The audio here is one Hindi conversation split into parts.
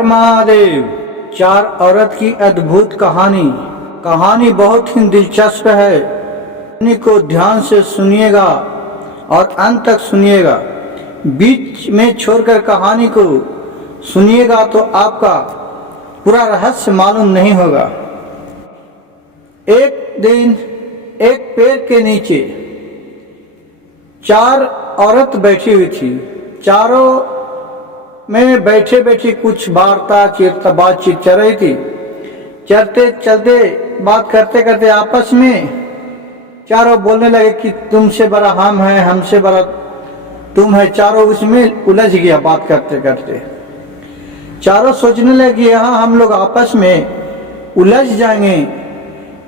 हर महादेव। चार औरत की अद्भुत कहानी बहुत ही दिलचस्प है। कहानी को ध्यान से सुनिएगा और अंत तक सुनिएगा। बीच में छोड़कर कहानी को सुनिएगा तो आपका पूरा रहस्य मालूम नहीं होगा। एक दिन एक पेड़ के नीचे चार औरत बैठी हुई थी। चारों में बैठे बैठे कुछ बातचीत चल रही थी। चलते चलते बात करते करते आपस में चारों बोलने लगे कि तुमसे बड़ा हम है, हमसे बड़ा तुम है। चारों उसमें उलझ गया। बात करते करते चारों सोचने लगे यहाँ हम लोग आपस में उलझ जाएंगे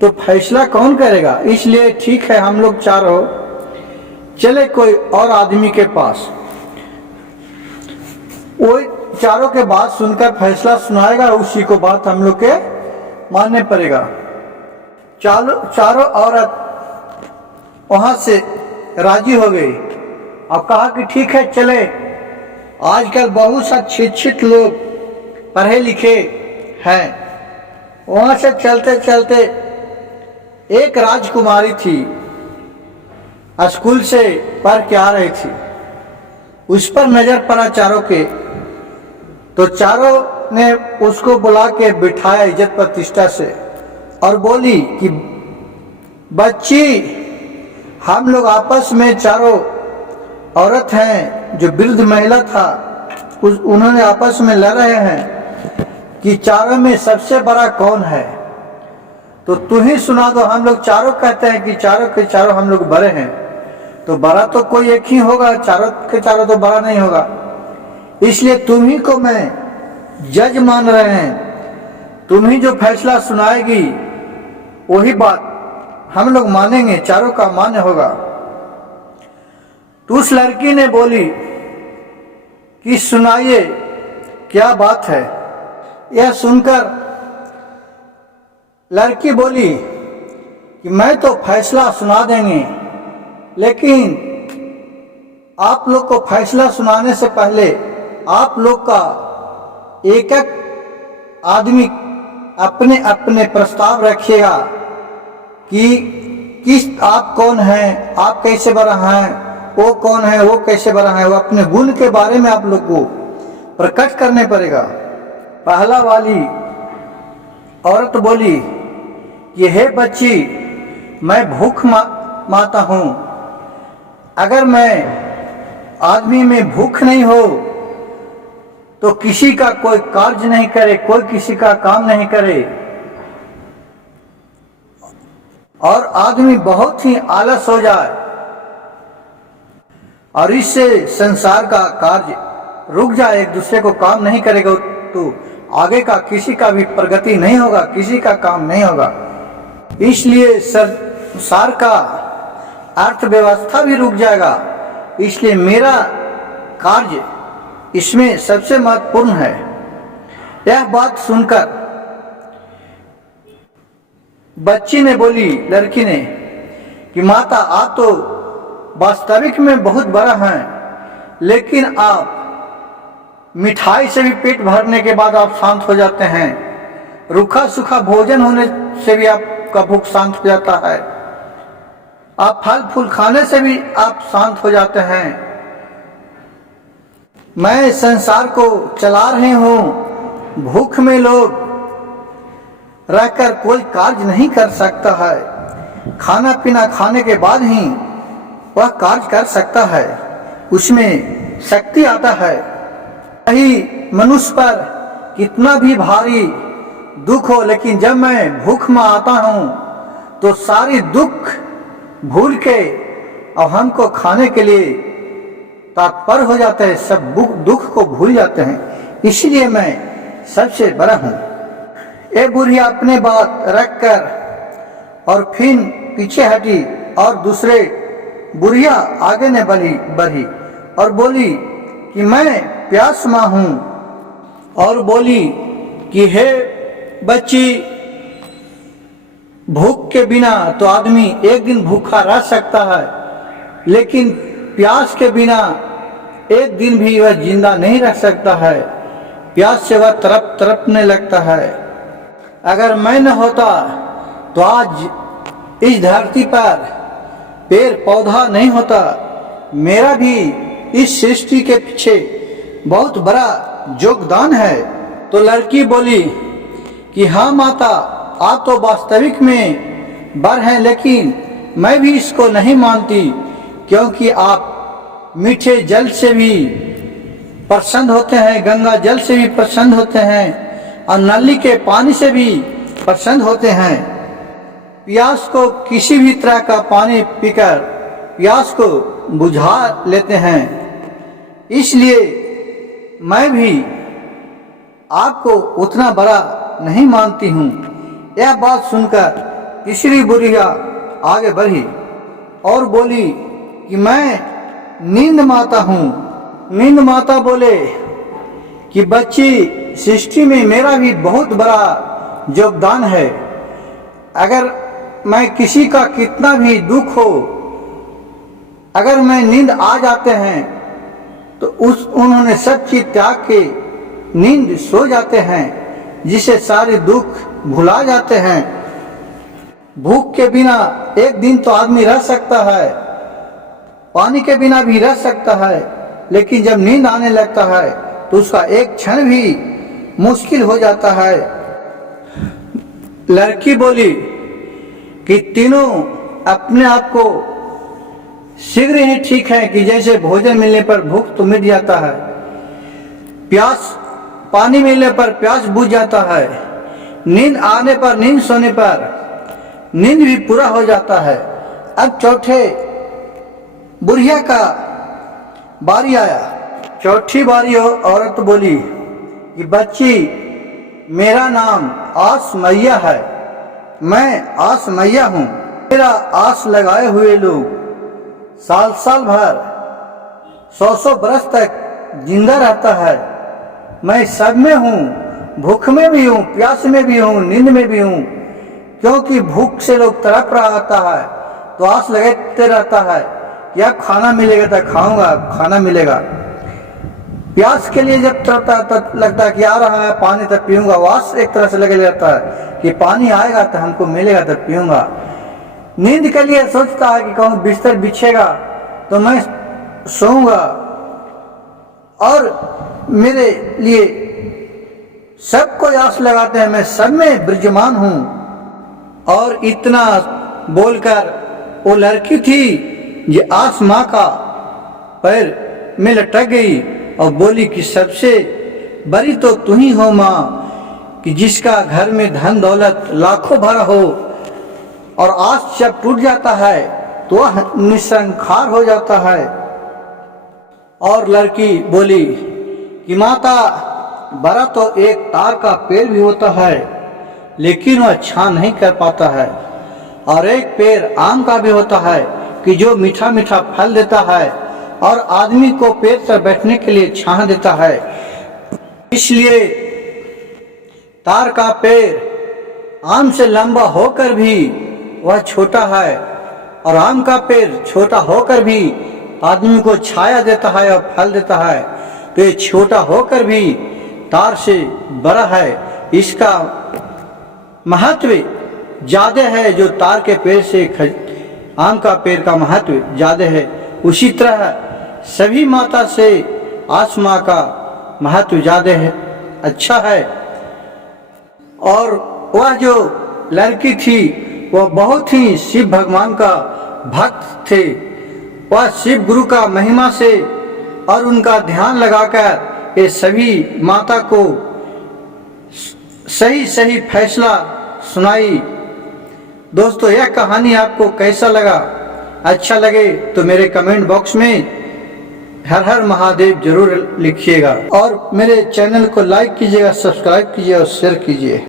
तो फैसला कौन करेगा। इसलिए ठीक है हम लोग चारों चले कोई और आदमी के पास। वो चारों के बात सुनकर फैसला सुनाएगा, उसी को बात हम लोग के मानने पड़ेगा। चारों औरत वहां से राजी हो गई और कहा कि ठीक है चले। आजकल बहुत सा शिक्षित लोग पढ़े लिखे हैं। वहां से चलते चलते एक राजकुमारी थी, स्कूल से पढ़ के आ रही थी। उस पर नजर पड़ा चारों के, तो चारों ने उसको बुला के बिठाया इज्जत प्रतिष्ठा से और बोली कि बच्ची हम लोग आपस में चारों औरत हैं। जो वृद्ध महिला था उन्होंने आपस में लड़ रहे हैं कि चारों में सबसे बड़ा कौन है। तो तू ही सुना दो। हम लोग चारों कहते हैं कि चारों के चारों हम लोग बड़े हैं, तो बड़ा तो कोई एक ही होगा, चारों के चारों तो बड़ा नहीं होगा। इसलिए तुम ही को मैं जज मान रहे हैं। तुम ही जो फैसला सुनाएगी वही बात हम लोग मानेंगे, चारों का मान्य होगा। तो उस लड़की ने बोली कि सुनाइए क्या बात है। यह सुनकर लड़की बोली कि मैं तो फैसला सुना देंगे, लेकिन आप लोग को फैसला सुनाने से पहले आप लोग का एक एक आदमी अपने अपने प्रस्ताव रखिएगा कि आप कौन हैं, आप कैसे बड़ा हैं, वो कौन है, वो कैसे बड़ा है। वो अपने गुण के बारे में आप लोग को प्रकट करने पड़ेगा। पहला वाली औरत बोली कि हे बच्ची, मैं भूख माता हूं। अगर मैं आदमी में भूख नहीं हो तो किसी का कोई कार्य नहीं करे, कोई किसी का काम नहीं करे, और आदमी बहुत ही आलस हो जाए और इससे संसार का कार्य रुक जाए, एक दूसरे को काम नहीं करेगा तो आगे का किसी का भी प्रगति नहीं होगा, किसी का काम नहीं होगा। इसलिए संसार का अर्थव्यवस्था भी रुक जाएगा। इसलिए मेरा कार्य इसमें सबसे महत्वपूर्ण है। यह बात सुनकर बच्ची ने बोली, लड़की ने, कि माता आप तो वास्तविक में बहुत बड़ा हैं, लेकिन आप मिठाई से भी पेट भरने के बाद आप शांत हो जाते हैं। रूखा सूखा भोजन होने से भी आपका भूख शांत हो जाता है। आप फल फूल खाने से भी आप शांत हो जाते हैं। मैं संसार को चला रही हूं। भूख में लोग रहकर कोई कार्य नहीं कर सकता है। खाना पीना खाने के बाद ही वह कार्य कर सकता है, उसमें शक्ति आता है। यही मनुष्य पर कितना भी भारी दुख हो, लेकिन जब मैं भूख में आता हूं तो सारी दुख भूल के और हमको खाने के लिए तत्पर हो जाते हैं, सब दुख को भूल जाते हैं। इसलिए मैं सबसे बड़ा हूं। ये बुढ़िया अपने बात रखकर और फिर पीछे हटी और दूसरे बुढ़िया आगे ने बढ़ी और बोली कि मैं प्यास मां हूं, और बोली कि हे बच्ची, भूख के बिना तो आदमी एक दिन भूखा रह सकता है, लेकिन प्यास के बिना एक दिन भी वह जिंदा नहीं रह सकता है। प्यास से वह तड़प तड़पने लगता है। अगर मैं न होता तो आज इस धरती पर पेड़ पौधा नहीं होता। मेरा भी इस सृष्टि के पीछे बहुत बड़ा योगदान है। तो लड़की बोली कि हाँ माता, आप तो वास्तविक में बर हैं, लेकिन मैं भी इसको नहीं मानती, क्योंकि आप मीठे जल से भी प्रसन्न होते हैं, गंगा जल से भी प्रसन्न होते हैं और नली के पानी से भी प्रसन्न होते हैं। प्यास को किसी भी तरह का पानी पीकर प्यास को बुझा लेते हैं। इसलिए मैं भी आपको उतना बड़ा नहीं मानती हूँ। यह बात सुनकर तीसरी बुढ़िया आगे बढ़ी और बोली कि मैं नींद माता हूँ। नींद माता बोले कि बच्ची, सृष्टि में मेरा भी बहुत बड़ा योगदान है। अगर मैं किसी का कितना भी दुख हो, अगर मैं नींद आ जाते हैं तो उन्होंने सब चीज त्याग के नींद सो जाते हैं, जिससे सारे दुख भुला जाते हैं। भूख के बिना एक दिन तो आदमी रह सकता है, पानी के बिना भी रह सकता है, लेकिन जब नींद आने लगता है तो उसका एक क्षण भी मुश्किल हो जाता है। लड़की बोली कि तीनों अपने आप को शीघ्र ही ठीक है कि जैसे भोजन मिलने पर भूख तो मिट जाता है, प्यास पानी मिलने पर प्यास बुझ जाता है, नींद आने पर, नींद सोने पर नींद भी पूरा हो जाता है। अब चौथे बुढ़िया का बारी आया। चौथी बारी औरत बोली कि बच्ची, मेरा नाम आस मैया है, मैं आस मैया हूँ। मेरा आस लगाए हुए लोग साल साल भर, 100 बरस तक जिंदा रहता है। मैं सब में हूँ, भूख में भी हूँ, प्यास में भी हूँ, नींद में भी हूँ। क्योंकि भूख से लोग तड़प रहा होता है तो आस लगाते रहता है कि अब खाना मिलेगा तो खाऊंगा, खाना मिलेगा। प्यास के लिए जब तड़पता तब लगता है कि आ रहा है पानी तब पीऊंगा। आस एक तरह से लगे रहता है कि पानी आएगा तो हमको मिलेगा तब पीऊंगा। नींद के लिए सोचता है कि कहूँ बिस्तर बिछेगा तो मैं सोऊंगा, और मेरे लिए सबको आस लगाते हैं, मैं सब में विराजमान हूँ। और इतना बोलकर वो लड़की थी जो आस माँ का पैर में लटक गई और बोली कि सबसे बड़ी तो तू ही हो माँ, कि जिसका घर में धन दौलत लाखों भरा हो और आस जब टूट जाता है तो वह निसंखार हो जाता है। और लड़की बोली कि माता, बड़ा तो एक तार का पेड़ भी होता है, लेकिन वह छां नहीं कर पाता है, और एक पेड़ आम का भी होता है कि जो मीठा मीठा फल देता है और आदमी को पेड़ पर बैठने के लिए छां देता है। इसलिए तार का पेड़ आम से लंबा होकर भी वह छोटा है, और आम का पेड़ छोटा होकर भी आदमी को छाया देता है और फल देता है। तो ये छोटा होकर भी तार से बड़ा है, इसका महत्व ज्यादा है जो तार के पेड़ से आम का पेड़ का महत्व ज्यादा है। उसी तरह सभी माता से आस माँ का महत्व ज्यादा है, अच्छा है। और वह जो लड़की थी वह बहुत ही शिव भगवान का भक्त थे। वह शिव गुरु का महिमा से और उनका ध्यान लगाकर ये सभी माता को सही सही फैसला सुनाई। दोस्तों, यह कहानी आपको कैसा लगा? अच्छा लगे तो मेरे कमेंट बॉक्स में हर हर महादेव जरूर लिखिएगा, और मेरे चैनल को लाइक कीजिएगा, सब्सक्राइब कीजिए और शेयर कीजिए।